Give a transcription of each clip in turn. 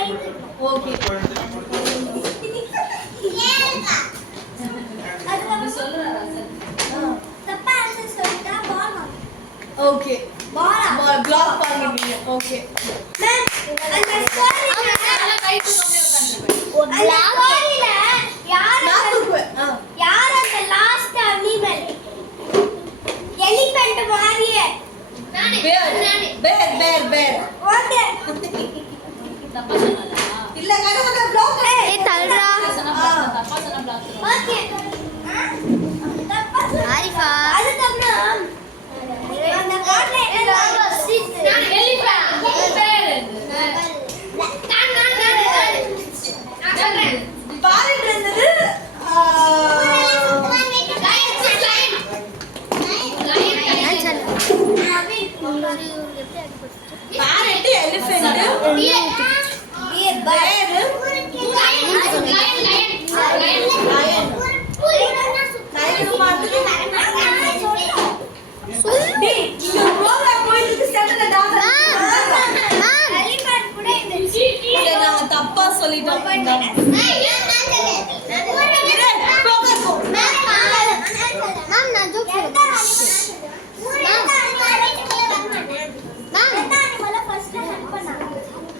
okay okay black பண்ணிட்டீங்க okay ma'am அந்த ஸ்டோரியில கை தூக்கமே உட்கார்ந்திருப்பேன் அந்த ஸ்டோரியில யார் அந்த லாஸ்ட் அனிமல் எலிஃபென்ட் மாதிரியே பேர் ஓகே தப்பா சொன்னல இல்ல கடவுள பிளாக் ஏய் தல்றா தப்பா சொன்ன பிளாக் ஓகே தப்பா ஆரிஃபா அதுக்கப்புறம் அந்த கார்ட்ல நான் எலிஃபென்ட் பேர் பாருங்க இருந்தது parrot elephant deer bear lion மாதிரி சொல்லு இந்த ப்ரோகிராம் போயிட்டு இருக்கு சென்டர்ல டாக்டர் எலிஃபென்ட் கூட இந்த இத நாங்க தப்பா சொல்லிட்டோம் மேம் நான் ஜோக்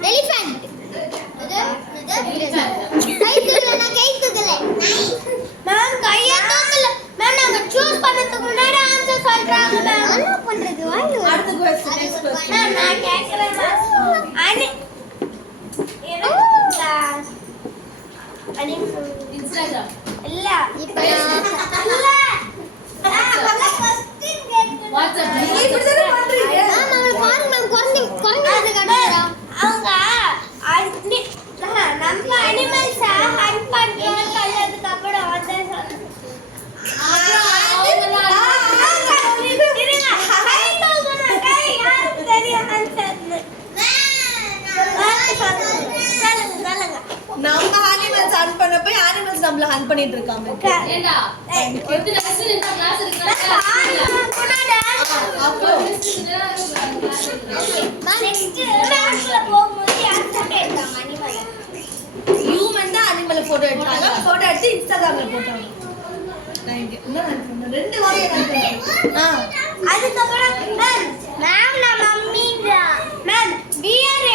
எலிஃபென்ட் கை தூக்கல மேம் கைய தூக்கல மேம் நாங்க சூஸ் பண்ணதுக்கு முன்னாடி ஆன்சர் சொல்றாங்க மேம் என்ன பண்றது வாங்க அடுத்த क्वेश्चन நெக்ஸ்ட் क्वेश्चन மேம் நான் கேக்குறேன் மேம் இன்ஸ்டாகிராம் இல்ல இப்ப இல்ல வாட்ஸ்அப் நீங்க இப்படி தான பண்றீங்க மேம் அவள பாருங்க மேம் குரங்கு கண்டுடா அவங்க நம்ம அனிமல்ஸ் ஹண்ட் பண்றோம் கல்லதுக்கு அப்புறம் ஆன்சர் சொல்றோம் நம்ம அனிமல்ஸ் ஹண்ட் பண்ண போய் அனிமல்ஸ் நம்மள ஹண்ட் பண்ணிட்டு இருக்காங்க ஏண்டா ஒருத்தி நெக்ஸ்ட் இந்த கிளாஸ் இருக்குறா அப்போ ஹியூமன் தான் அனிமல் போட்டோ எடுத்தாங்க போட்டோ எடுத்து இன்ஸ்டாகிராம்ல போட்டாங்க ரெண்டு வாரியா அதுக்கப்புறம் மேம் நான் மம்மிங்கா மேம் பியர்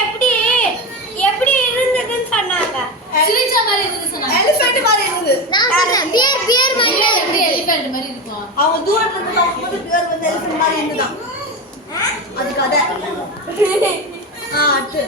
எப்படி இருந்ததுன்னு சொன்னாங்க சிரிச்ச மாதிரி இருந்து சொன்னாங்க எலிஃபென்ட் மாதிரி இருந்தது நான் சொன்னேன் பியர் மாதிரி எப்படி எலிஃபென்ட் மாதிரி இருக்கும் அவங்க தூரத்துல இருந்து பார்க்கும்போது பியர் வந்து எலிஃபென்ட் மாதிரி இருந்துதான் அது கதை அடுத்து